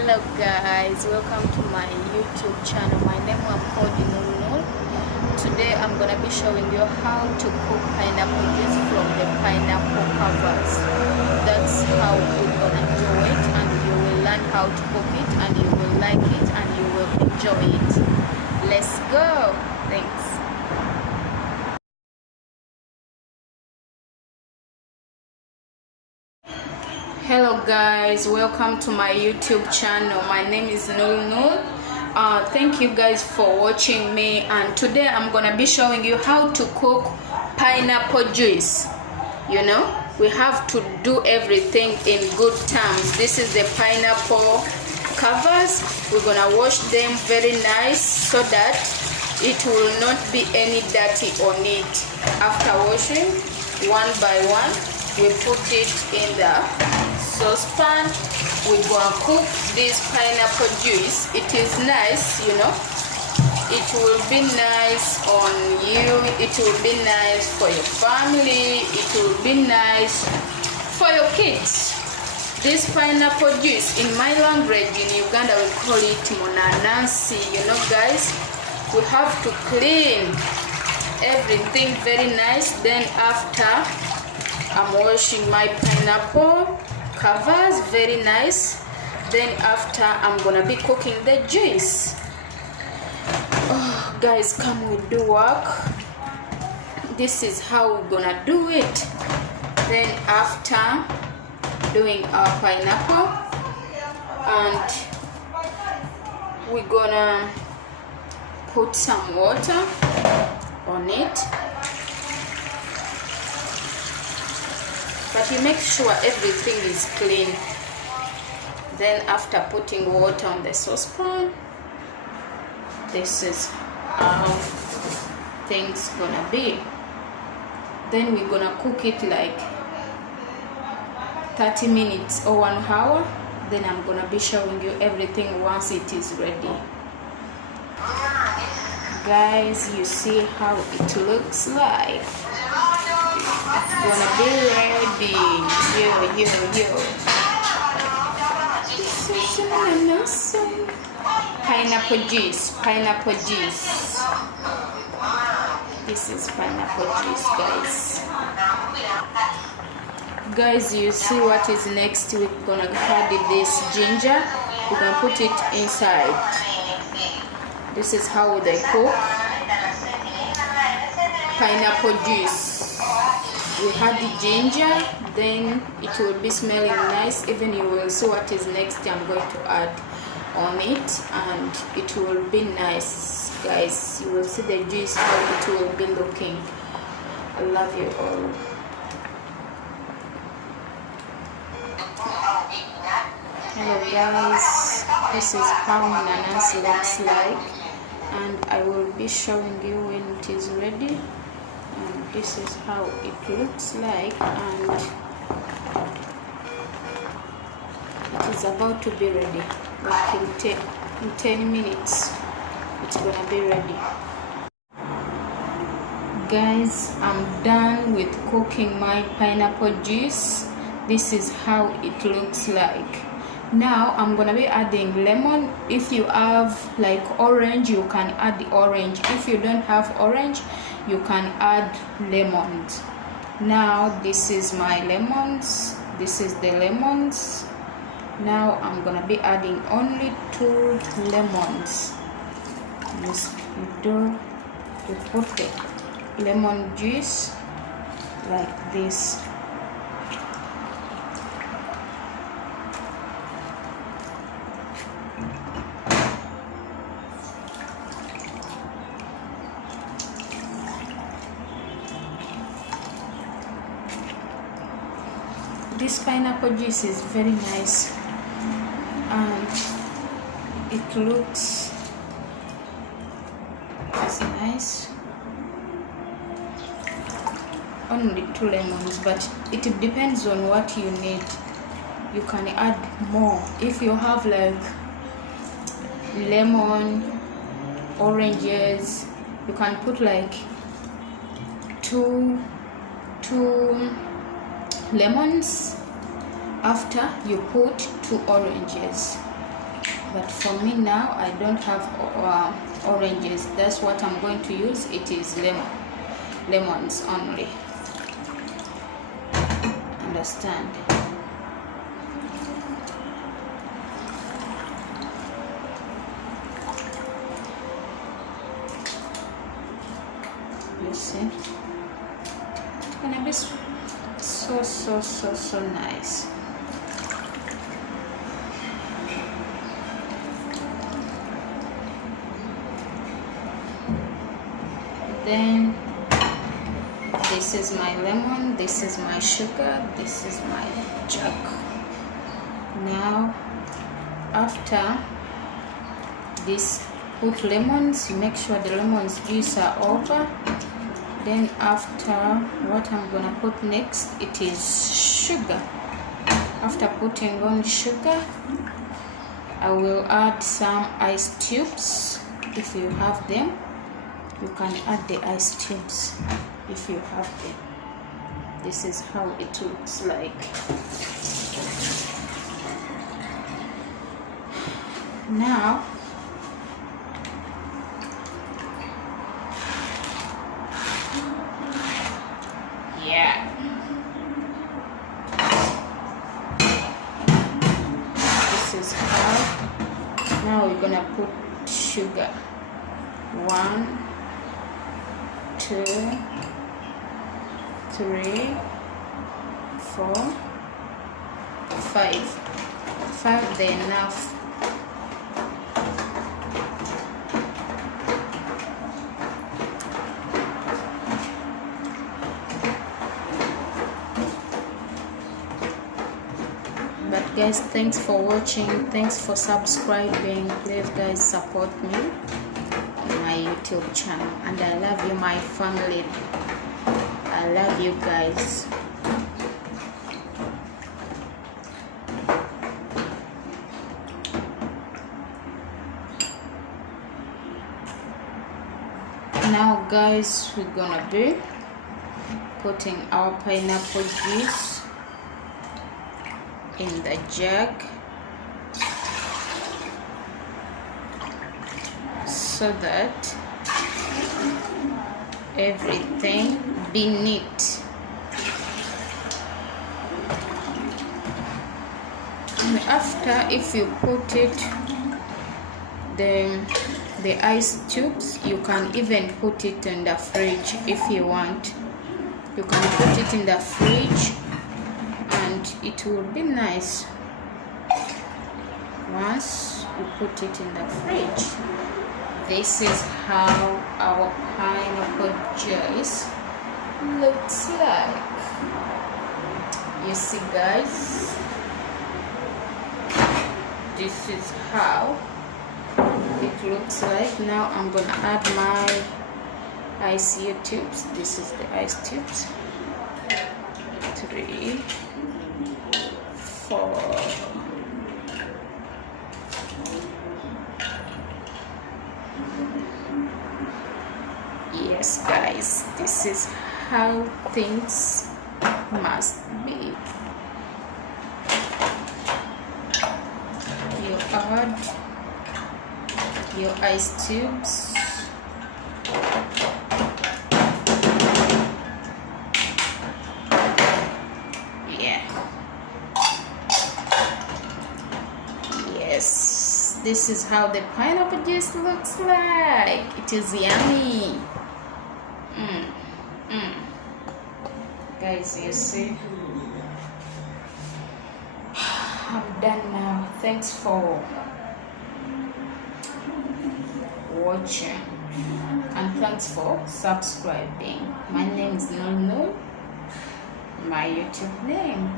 Hello guys, welcome to my YouTube channel. My name is called Nul. Today I'm gonna be showing you how to cook pineapple juice from the pineapple covers. That's how we're gonna do it, and you will learn how to cook it, and you will like it, and you will enjoy it. Let's go. Thanks. Hello guys, welcome to my YouTube channel. My name is Nul. Thank you guys for watching me, and today I'm gonna be showing you how to cook pineapple juice. You know, we have to do everything in good terms. This is the pineapple covers. We're gonna wash them very nice so that it will not be any dirty on it. After washing one by one, we put it in the saucepan. We're gonna cook this pineapple juice. It is nice, you know, it will be nice on you, it will be nice for your family, it will be nice for your kids. This pineapple juice, in my language in Uganda we call it monanasi. You know guys, we have to clean everything very nice. Then after I'm washing my pineapple covers very nice. Then after I'm gonna be cooking the juice. Oh guys, come we do work. This is how we're gonna do it. Then after doing our pineapple, and we're gonna put some water on it. But you make sure everything is clean. Then after putting water on the saucepan, this is how things gonna be. Then we're gonna cook it like 30 minutes or 1 hour. Then I'm gonna be showing you everything once it is ready. Guys, you see how it looks like. It's gonna be ready. Yo. This is awesome. Pineapple juice. This is pineapple juice, guys. Guys, you see what is next? We're gonna add this ginger. We're gonna put it inside. This is how they cook pineapple juice. We have the ginger, then it will be smelling nice. Even you will see what is next I'm going to add on it, and it will be nice, guys. You will see the juice, how it will be looking. I love you all. Hello guys, this is how nanasi looks like, and I will be showing you when it is ready. And this is how it looks like, and it is about to be ready. Like in 10 minutes it's gonna be ready. Guys, I'm done with cooking my pineapple juice. This is how it looks like. Now I'm gonna be adding lemon. If you have like orange, you can add the orange. If you don't have orange, you can add lemons. Now this is my lemons. This is the lemons. Now I'm gonna be adding only 2 lemons. Just we put the lemon juice like this. This pineapple juice is very nice, and it looks as nice. Only 2 lemons, but it depends on what you need. You can add more if you have like lemon, oranges. You can put like two lemons after you put 2 oranges. but for me now I don't have oranges. That's what I'm going to use. It is lemons only. Understand? You see, it's gonna be so nice. Then this is my lemon, this is my sugar, this is my jug. Now after this, put lemons. You make sure the lemons juice are over. Then after, what I'm gonna put next, it is sugar. After putting on sugar, I will add some ice cubes. If you have them, you can add the ice cubes if you have them. This is how it looks like. Now this is how. Now we're gonna put sugar. 1, 2, 3, 4, 5. 5 they're enough. But guys, thanks for watching, thanks for subscribing. Please guys, support me in my YouTube channel, and I love you, my family. I love you guys. Now guys, we're gonna be putting our pineapple juice in the jug so that everything be neat. And after, if you put it, the ice cubes, you can even put it in the fridge if you want. You can put it in the fridge and it will be nice once you put it in the fridge. This is how our pineapple juice looks like. You see guys, this is how it looks like. Now I'm gonna add my ice tubes. This is the ice tubes. 3, 4, yes guys, this is how things must be. You add your ice tubes. Yes, this is how the pineapple juice looks like. It is yummy. Guys, you see, I'm done now. Thanks for watching and thanks for subscribing. My name is Nunu, my YouTube name.